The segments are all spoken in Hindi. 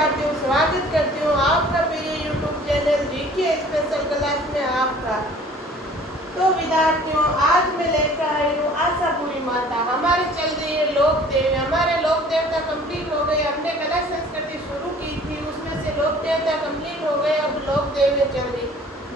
विद्यार्थियों, स्वागत करती हूँ आपका मेरे YouTube channel GK special class में आपका। तो विद्यार्थियों, आज मैं लेकर आई हूँ आशापुरी माता। हमारे चल रही है लोक देवी। हमारे लोक देवता कंप्लीट हो गए। हमने कला संस्कृति शुरू की थी, उसमें से लोक देवता कंप्लीट हो गए। अब लोक देवी चल रही।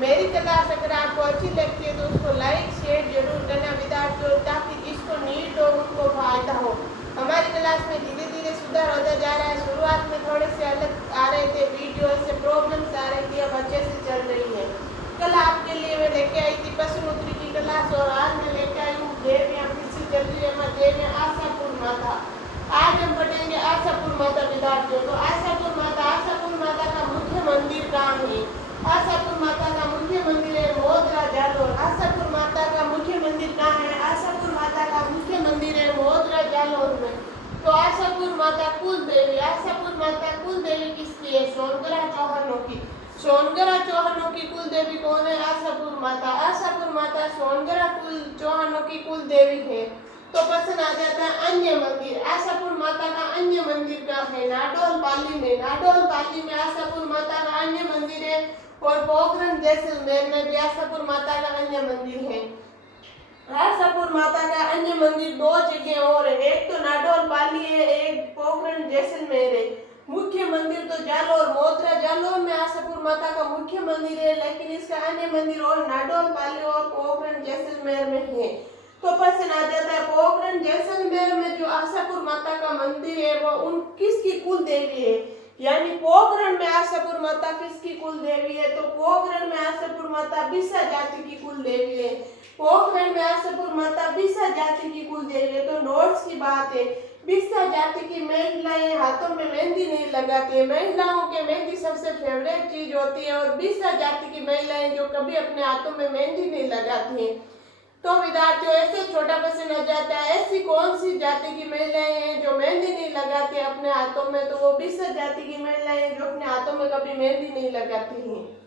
मेरी क्लास अगर आपको अच्छी लगती है तो उसको लाइक शेयर जरूर करना विद्यार्थियों, ताकि जिसको नीड हो उनको फायदा हो। हमारी क्लास में धीरे धीरे सुधार होता जा रहा है। शुरुआत में थोड़े से अलग आ रहे थे वीडियो, से प्रॉब्लम्स आ रही थी, अब अच्छे से चल रही है। कल आपके लिए मैं लेके आई थी पशुपुत्री की क्लास, और आज मैं लेके आई हूँ देवी अमृतसर चल रही है देवी आशापुर माता। आज हम पढ़ेंगे आशापुर माता विद्यार्थियों। तो आशापुर माता का मुख्य मंदिर कहाँ है? आशापुर माता का मुख्य मंदिर है मोदरा जालोर। आशापुर माता का मुख्य मंदिर कहाँ है? आशापुर माता का मुख्य मंदिर है मोदरा जालोर में। तो आशापुर माता कुल देवी, आशापुर माता कुल देवी किसकी है? सोनगरा चौहानों की। सोनगरा चौहानों की कुल देवी कौन है? आशापुर माता। आशापुर माता सोनगरा कुल चौहानों की कुल देवी है। तो प्रश्न आ जाता है अन्य मंदिर। आशापुर माता का अन्य मंदिर कहाँ है? नाडोल पाली में। नाडोल पाली में आशापुर माता का अन्य मंदिर है, और पोखरण जैसलमेर में भी आशापुर माता का अन्य मंदिर है। आशापुर माता का अन्य मंदिर दो जगह और है, एक तो नाडोल पाली है, एक पोखरण जैसलमेर है। मुख्य मंदिर तो जालोर मोदरा जालोर में आशापुर माता का मुख्य मंदिर है, लेकिन इसका अन्य मंदिर और नाडोल पाली और पोखरण जैसलमेर में है। तो प्रश्न आ जाता है पोखरण जैसलमेर में जो आशापुर माता का मंदिर है वो उन किसकी कुल देवी है? यानी पोखरण में आशापुर माता किसकी कुल देवी है? तो पोखरण में आशापुर माता बिसा जाति की कुल देवी है। पोखरण में आशापुर माता बिसा जाति की कुल देवी है। तो नोट्स की बात है, बिसा जाति की महिलाएं हाथों में मेहंदी नहीं लगाती है। महिलाओं के मेहंदी सबसे फेवरेट चीज होती है, और बिसा जाति की महिलाएं जो कभी अपने हाथों में मेहंदी नहीं लगाती हैं। तो विद्यार्थियों, ऐसे छोटा प्रश्न आ जाता है, ऐसी कौन सी जाति की महिलाएं हैं जो मेहंदी नहीं लगाती अपने हाथों में? तो वो बिसा जाति की महिलाएं जो अपने हाथों में कभी मेहंदी नहीं लगाती हैं।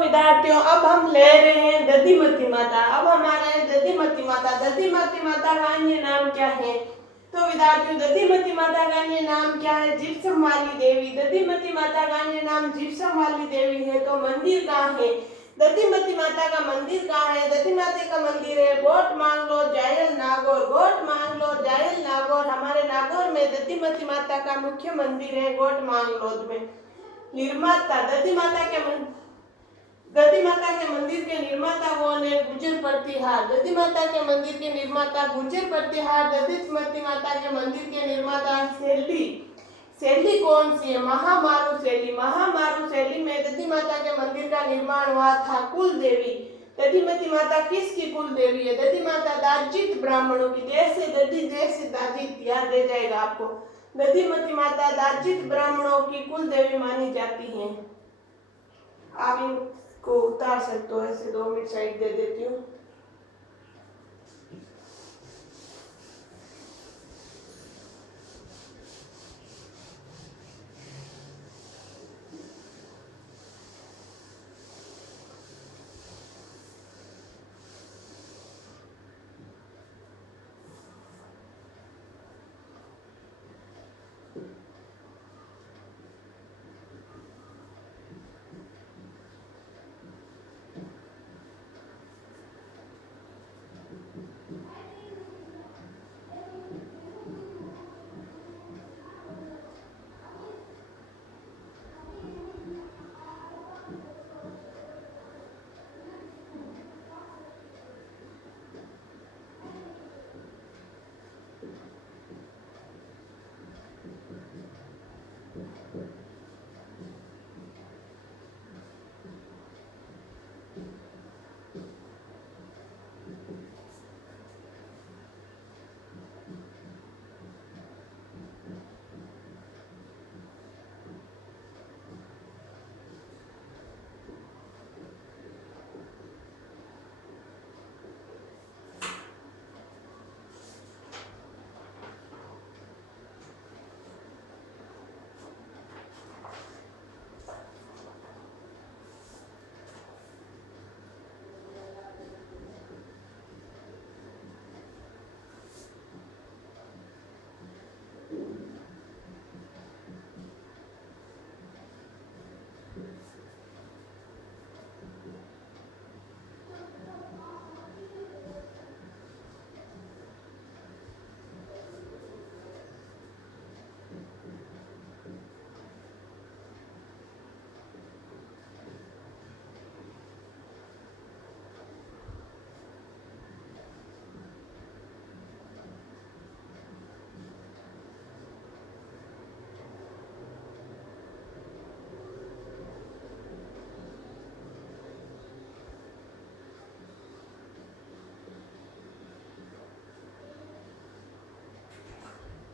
विद्यार्थियों अब हम ले रहे हैं दधिमती माता। अब हमारे दधिमती माता, दधिमती माता का अन्य नाम क्या है? तो विद्यार्थियों दधिमती माता का अन्य नाम क्या है? जिप्सम वाली देवी। दधिमती माता का अन्य नाम जिप्सम वाली देवी है। तो मंदिर कहाँ है? दधिमती माता का मंदिर कहाँ है? दधिमती का मंदिर है गोट मांगलोर जायल नागौर। गोट मांगलोर जायल नागौर, हमारे नागौर में दधिमती माता का मुख्य मंदिर है गोट मांगलोर में। निर्माता दधि माता के मंदिर के निर्माता कौन है? गुर्जर प्रतिहार। दधि माता के मंदिर के निर्माता गुर्जर प्रतिहार। दधिमती माता के मंदिर के निर्माता शैली। शैली कौन सी है? महामारू शैली। महामारू शैली में दधि माता के मंदिर का निर्माण हुआ था। कुल देवी, दधिमती माता किसकी कुल देवी है? दधि माता दार्जित ब्राह्मणों की। देश से दधि, देश से दार्जित, याद रह जाएगा आपको। दधिमती माता दार्जित ब्राह्मणों की कुल देवी मानी जाती है। आप इनको उतार सकते हो, ऐसे 2 मिनट साइड दे देती हूँ।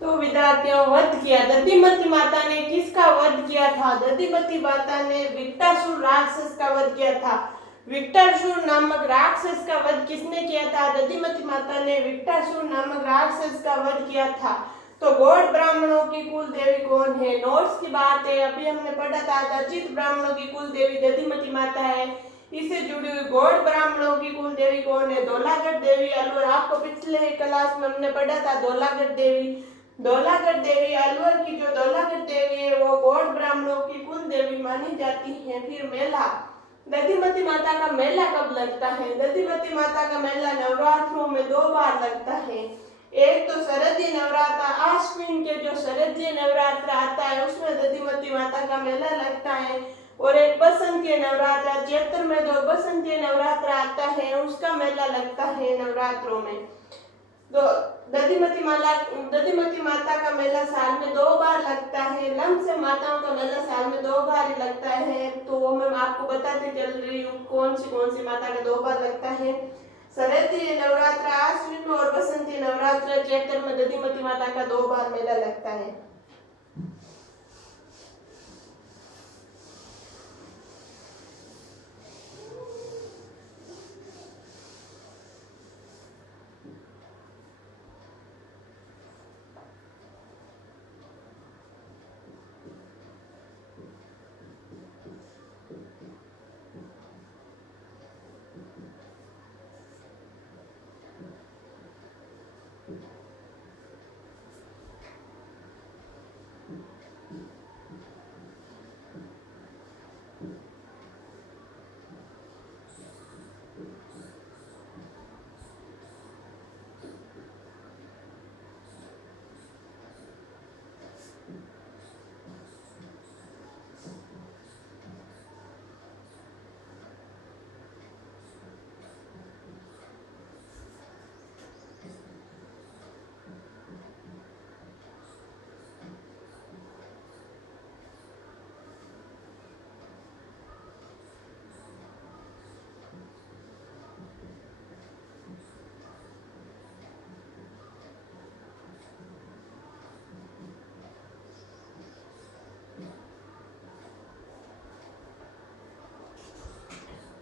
तो विद्यार्थियों वध किया। दधिमती माता ने किसका वध किया था? दधिमती माता ने विकटासुर राक्षस का वध किया था। विकटासुर नामक राक्षस का वध किसने किया था? दधिमती माता ने विकटासुर नामक राक्षस का वध किया था। तो गौड़ ब्राह्मणों की कुल देवी कौन है? नोट्स की बात है, अभी हमने पढ़ा था दर्जित ब्राह्मणों की कुल देवी दधिमती माता है। इससे जुड़ी हुई गौड़ ब्राह्मणों की कुल देवी कौन है? धौलागढ़ देवी अलवर। आपको पिछले क्लास में हमने पढ़ा था धौलागढ़ देवी। धौलागढ़ देवी अलवर की जो धौलागढ़ देवी है वो गौड़ ब्राह्मणों की कुल देवी मानी जाती है। फिर मेला, दधिमती माता का मेला कब लगता है? दधिमती माता का मेला नवरात्रों में 2 बार लगता है। एक तो शरदीय नवरात्र, आश्विन के जो शरदीय नवरात्र आता है उसमें दधिमती माता का मेला लगता है, और एक बसंतीय नवरात्र, चैत्र में जो बसंतीय नवरात्र आता है उसका मेला लगता है नवरात्रों में। तो दधिमती माता का मेला साल में 2 बार लगता है। लम से माताओं का मेला साल में 2 बार ही लगता है। तो वो मैं आपको बताती चल रही हूँ कौन सी माता का 2 बार लगता है। शरदीय नवरात्र आश्विन में और बसंती नवरात्र चैत्र में दधिमती माता का 2 बार मेला लगता है।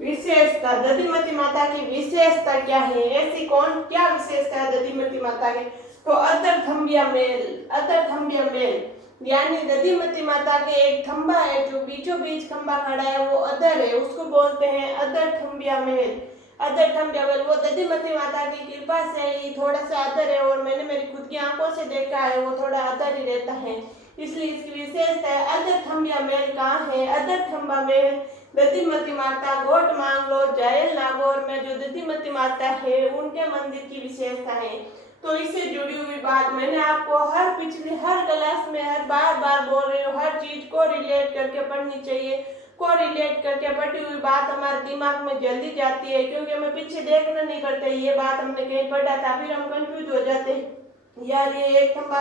विशेषता, दधिमती माता की विशेषता क्या है? ऐसी कौन क्या विशेषता है दधिमती माता की? तो अधर मेल यानी दधिमती माता के एक खंबा है जो बीचों बीच खंबा खड़ा है, वो अधर है, उसको बोलते हैं अधर थंबिया मेल। वो दधिमती माता की कृपा से ही थोड़ा सा अधर है, और मैंने मेरी खुद की आंखों से देखा है वो थोड़ा अधर ही रहता है, इसलिए इसकी विशेषता है। अधर थंबिया मेल कहाँ है? अधर थंबा मेल दधिमती माता गोट मांगलो जायल नागौर में जो दधिमती माता है उनके मंदिर की विशेषता है। तो इससे जुड़ी हुई बात मैंने आपको हर क्लास में हर बार बोल रही हूँ, हर चीज को रिलेट करके पढ़नी चाहिए। को रिलेट करके पढ़ी हुई बात हमारे दिमाग में जल्दी जाती है, क्योंकि हमें पीछे देखना नहीं पड़ता, ये बात हमने कहीं पढ़ा था, फिर हम कंफ्यूज हो जाते हैं यार ये एक खंबा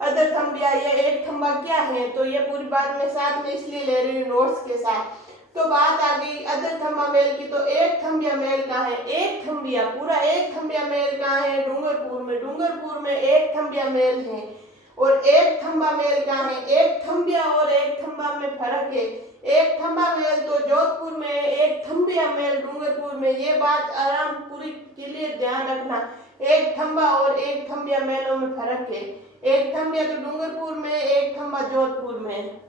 अदर थंबिया ये एक खंबा क्या है। तो ये पूरी बात मैं साथ में इसलिए ले रही हूँ नोट्स के साथ। तो बात आ गई अदर थंबा मेल की। तो एक थंबिया मेल कहाँ है? एक थंबिया पूरा एक थंबिया मेल कहाँ है? डूंगरपुर में एक थंबिया मेल है। और एक थंबा मेल कहाँ है? एक थंबिया और एक थंबा में फर्क है। एक थंबा मेल तो जोधपुर में है, एक थंबिया मेल डूंगरपुर में। ये बात आराम पूरी क्लियर ध्यान रखना, एक थंबा और एक थंबिया मेलों में फर्क है। एक थंबिया तो डूंगरपुर में, एक थंबा जोधपुर में।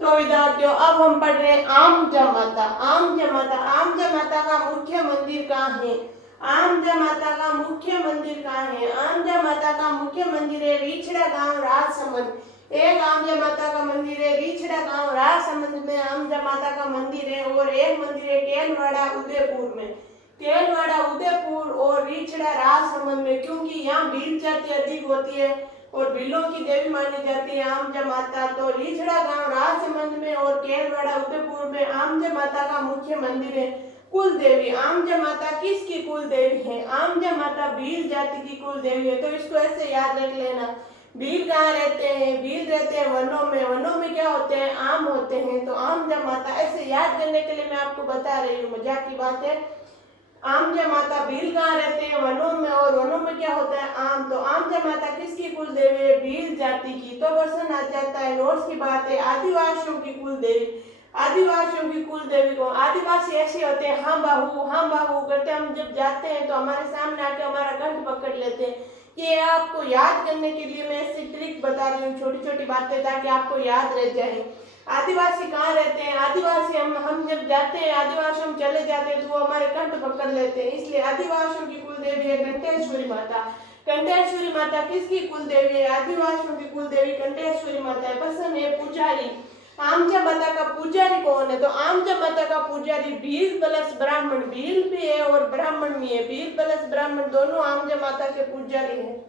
तो विद्यार्थियों अब हम पढ़ रहे हैं आमजा माता। आमजा माता का मुख्य मंदिर कहाँ है? आमजा माता का मुख्य मंदिर कहाँ है? आमजा माता का मुख्य मंदिर है रीछड़ा गांव राजसमंद। एक आमजा माता का मंदिर है रीछड़ा गांव राजसमंद में आमजा माता का मंदिर है, और एक मंदिर है केलवाड़ा उदयपुर में। केलवाड़ा उदयपुर और रीछड़ा राजसमंद में, क्योंकि यहाँ भील जाति अधिक होती है और भीलों की देवी मानी जाती है आमजा माता। तो रीछड़ा गांव राजसमंद में और केलवाड़ा उदयपुर में आमजा माता का मुख्य मंदिर है। कुल देवी आमजा माता किसकी कुल देवी है? आमजा माता भील जाति की कुल देवी है। तो इसको ऐसे याद रख लेना। भील कहाँ रहते हैं? भील रहते हैं वनों में। वनों में क्या होते हैं? आम होते हैं। तो आमजा माता ऐसे याद करने के लिए मैं आपको बता रही हूँ, मजाक की बात है। आमजा माता भील कहाँ रहते हैं? वनों में। और वनों में क्या होता है? आम। तो आमजा माता किसकी कुल देवी है? भील जाति की। तो क्वेश्चन आ जाता है, नोट्स की बात है, आदिवासियों की कुल देवी। आदिवासियों की कुल देवी को, आदिवासी ऐसे होते हैं हम बाहू करते, हम जब जाते हैं तो हमारे सामने आके हमारा कंठ पकड़ लेते हैं। ये आपको याद करने के लिए मैं ऐसी ट्रिक बता रही हूँ, छोटी छोटी बातें, ताकि आपको याद रह जाए। आदिवासी कहाँ रहते हैं? आदिवासी हम जब जाते हैं, आदिवासी हम चले जाते हैं तो वो हमारे कंठ पकड़ लेते हैं। इसलिए आदिवासियों की कुल देवी है कंठेश्वरी माता। कंठेश्वरी माता किसकी कुल देवी है? आदिवासियों की कुल देवी कंठेश्वरी माता है। प्रश्न है पुजारी, आमजा माता का पुजारी कौन है? तो आमजा माता का पुजारी भील प्लस ब्राह्मण, भील भी है और ब्राह्मण भी है, भील प्लस ब्राह्मण दोनों आमजा माता के पुजारी हैं।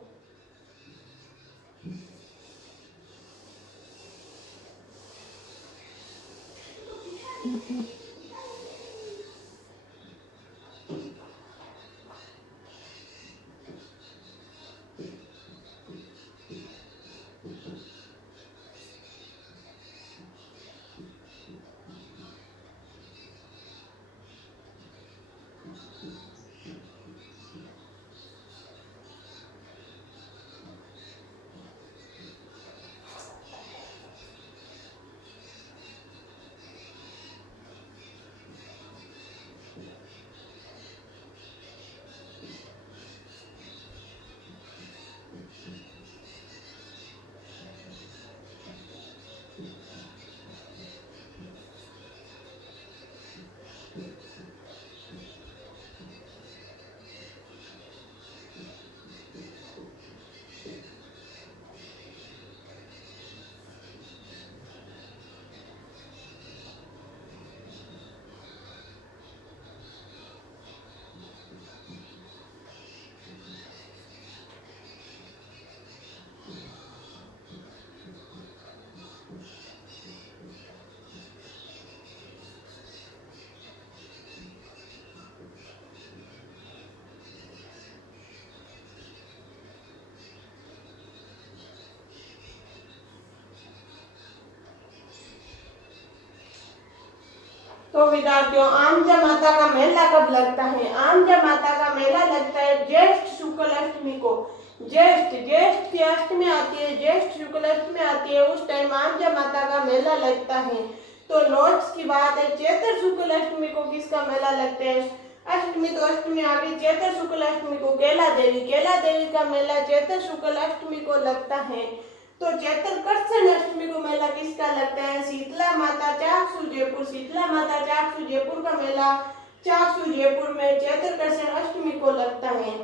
तो विद्यार्थियों, आमजा माता का मेला कब लगता है? आमजा माता का मेला लगता है ज्येष्ठ शुक्ल अष्टमी को। ज्येष्ठ ज्येष्ठ की अष्टमी आती है, ज्येष्ठ शुक्ल अष्टमी आती है, उस टाइम आमजा माता का मेला लगता है। तो नोट्स की बात है, चैत्र शुक्ल अष्टमी को किसका मेला लगता है? अष्टमी तो अष्टमी आ गई, चैत्र शुक्ल अष्टमी को केला देवी का मेला चैत्र शुक्ल अष्टमी को लगता है। तो चैत्र कृष्ण अष्टमी को मेला किसका लगता है? शीतला माता चाकसू जयपुर। शीतला माता चाकसू जयपुर का मेला चाकसू जयपुर में चैत्र कृष्ण अष्टमी को लगता है।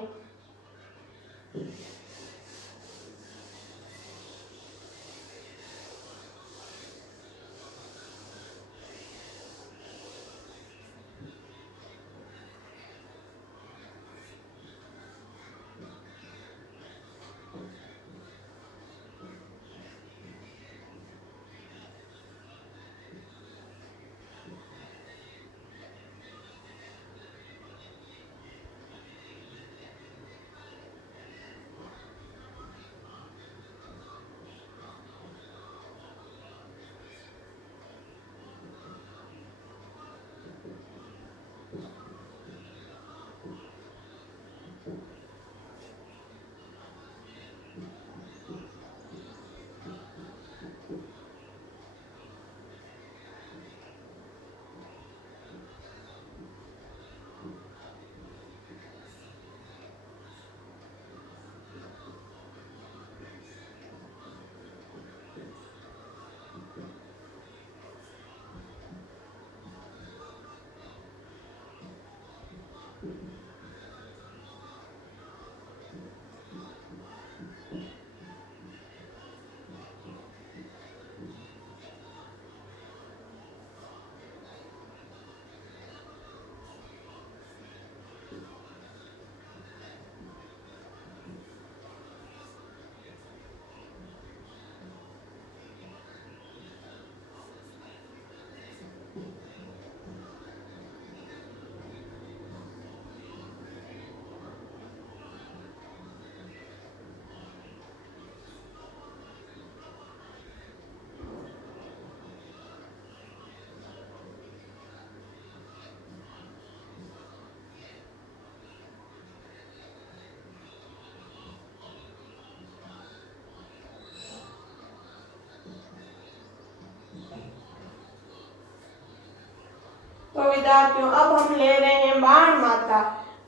विद्यार्थियों अब हम ले रहे हैं बाण माता।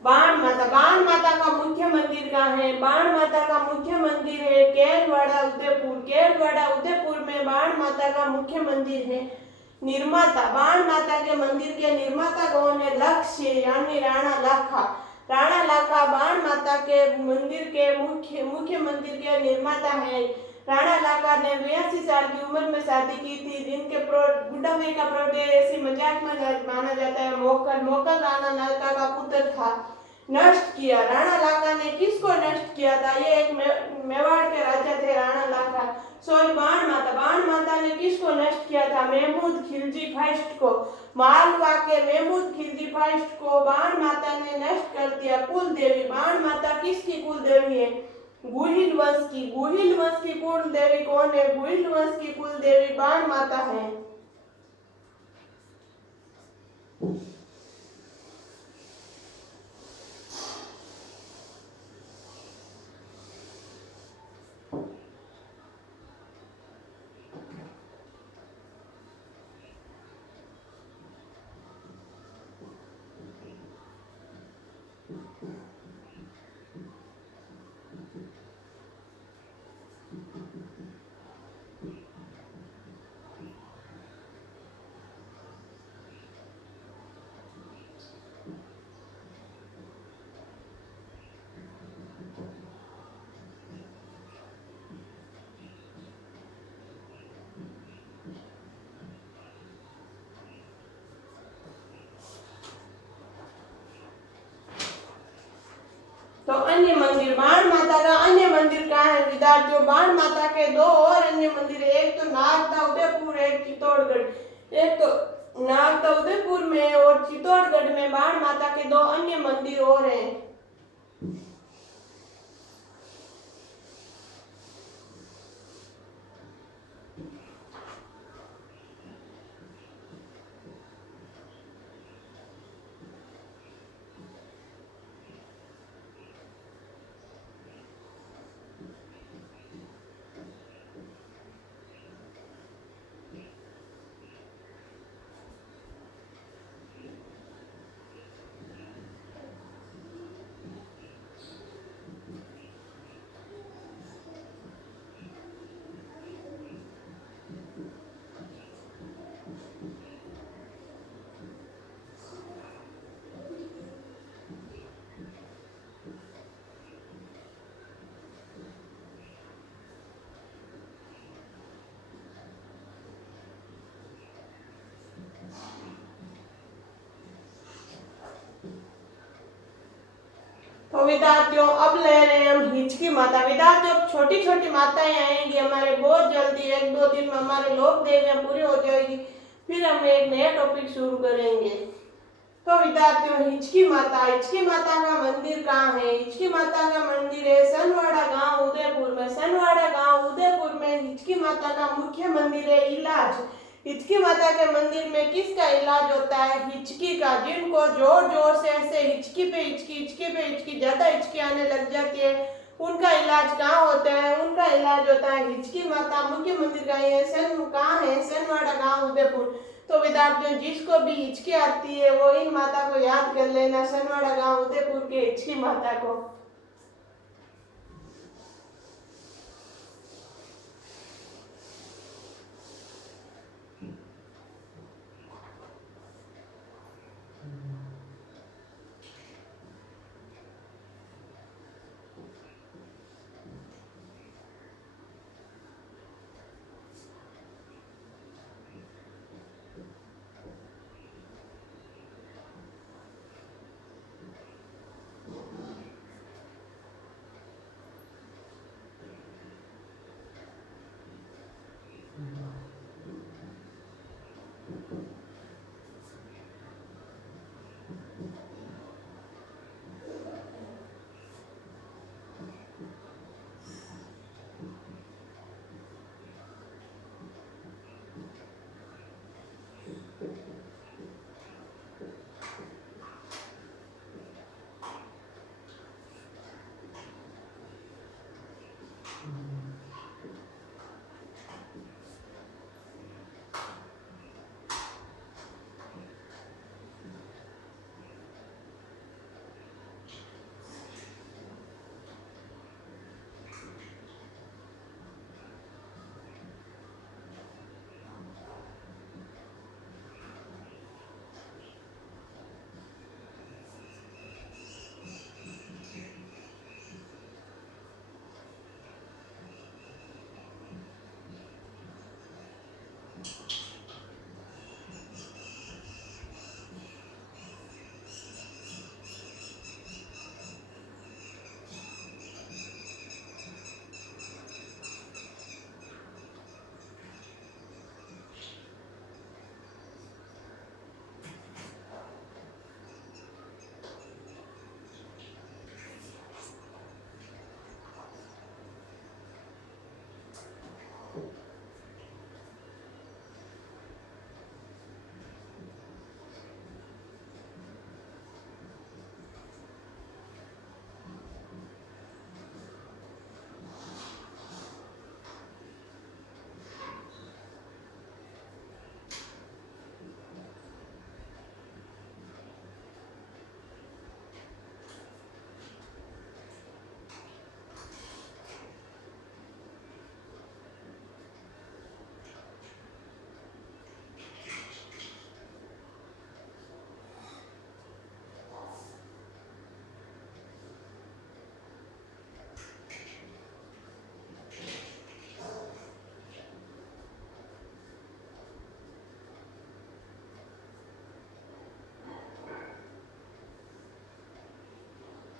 बाण माता का मुख्य मंदिर कहाँ है? बाण माता का मुख्य मंदिर है केरवाड़ा उदयपुर। केरवाड़ा उदयपुर में बाण माता का मुख्य मंदिर है। निर्माता बाण माता के मंदिर के निर्माता कौन है? लक्ष्य यानी राणा लाखा। राणा लाखा बाण माता के मंदिर के मुख्य मंदिर के निर्माता है। राणा लाखा ने 82 साल की उम्र में शादी की थी, जिनके बुढ़ापे का प्रोडेट ऐसी मजाक में माना जाता है। मोकल राणा लाखा का पुत्र था। नष्ट किया राणा लाखा ने किसको नष्ट किया था? ये एक मेवाड़ के राजा थे राणा लाखा। सॉरी बाण माता ने किसको नष्ट किया था? महमूद खिलजी फर्स्ट को। मालवा के महमूद खिलजी फर्स्ट को बाण माता ने नष्ट कर दिया। कुल देवी बाण माता किसकी कुल देवी है? गुहिल वंश की। गुहिल वंश की कुल देवी कौन है? गुहिल वंश की कुल देवी बाण माता है। तो अन्य मंदिर बाण माता का अन्य मंदिर कहाँ है विद्यार्थियों? बाण माता के दो और अन्य मंदिर है। एक तो नागदा उदयपुर, एक चित्तौड़गढ़। एक तो नागदा उदयपुर में और चित्तौड़गढ़ में बाण माता के दो अन्य मंदिर और हैं। तो विद्यार्थियों अब ले रहे हैं हम हिचकी माता। विद्यार्थियों छोटी छोटी माताएं आएंगी हमारे बहुत जल्दी, 1-2 दिन में हमारे लोक देवियां पूरी हो जाएगी, फिर हम एक नया टॉपिक शुरू करेंगे। तो विद्यार्थियों हिचकी माता का मंदिर कहाँ है? हिचकी माता का मंदिर है सनवाड़ा गांव उदयपुर में। सनवाड़ा गांव उदयपुर में हिचकी माता का मुख्य मंदिर है। इलाज हिचकी माता के मंदिर में किसका इलाज होता है? हिचकी का। जिनको जोर जोर से ऐसे हिचकी पे हिचकी ज्यादा हिचकी आने लग जाती है, उनका इलाज कहाँ होता है? उनका इलाज होता है हिचकी माता मुख्य मंदिर का। ये कहाँ है? सनवाड़ा गांव उदयपुर। तो विद्यार्थियों जिसको भी हिचकी आती है वो इन माता को याद कर लेना, सनवाड़ा गांव उदयपुर के हिचकी माता को।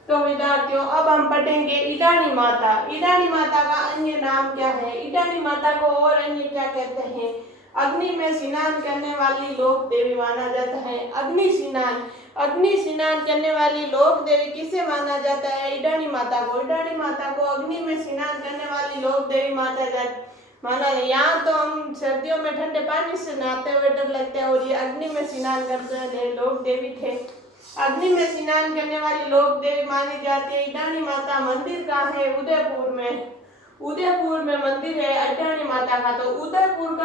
तो विद्यार्थियों अब हम पढ़ेंगे ईडानी माता। ईडानी माता का अन्य नाम क्या है? ईडानी माता को और अन्य क्या कहते हैं? अग्नि में स्नान करने वाली लोक देवी माना जाता है। अग्नि स्नान करने वाली लोक देवी किसे माना जाता है? ईडानी माता को। ईडानी माता को अग्नि में स्नान करने वाली लोक देवी माना है। यहाँ तो हम सर्दियों में ठंडे पानी से नहाते हुए डर लगता है और ये अग्नि में स्नान करते हैं लोक देवी थे। अग्नि में स्नान करने वाली लोक देवी मानी जाती है। ईडानी माता मंदिर कहाँ है? उदयपुर में। उदयपुर में मंदिर है ईडानी माता का। तो उदयपुर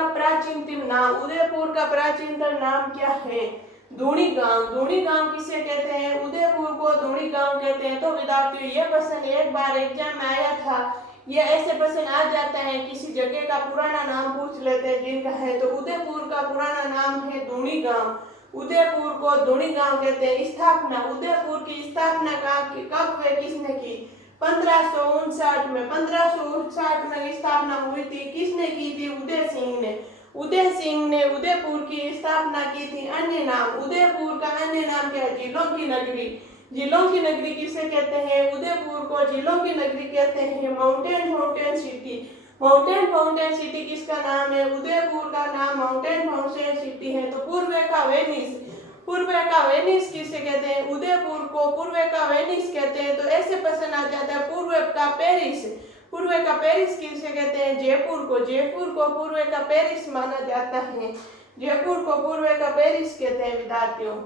का प्राचीनतम नाम क्या है? धूणी गांव। धूणी गांव किसे कहते हैं? उदयपुर को धूणी गांव कहते हैं। तो विद्यार्थियों ये प्रश्न एक बार एग्जाम में आया था। ये ऐसे प्रश्न आ जाता है, किसी जगह का पुराना नाम पूछ लेते हैं जिनका है। तो उदयपुर का पुराना नाम है धूणी गांव। उदयपुर को धूणी गांव कहते हैं। स्थापना, उदयपुर की स्थापना कब व किसने की? 1559 में। 1559 में स्थापना हुई थी। किसने की थी? उदय सिंह ने। उदय सिंह ने उदयपुर की स्थापना की थी। अन्य नाम, उदयपुर का अन्य नाम क्या है? जिलों की नगरी। जिलों की नगरी किसे कहते हैं? उदयपुर को जिलों की नगरी कहते हैं। Mountain city. माउंटेन सिटी किसका नाम है? उदयपुर का नाम माउंटेन सिटी है। तो पूर्व का वेनिस किसे कहते हैं? उदयपुर को पूर्व का वेनिस कहते हैं। तो ऐसे प्रश्न आ जाता है। पूर्व का पेरिस किसे कहते हैं? जयपुर को पूर्व का पेरिस माना जाता है। जयपुर को पूर्व का पेरिस कहते हैं विद्यार्थियों।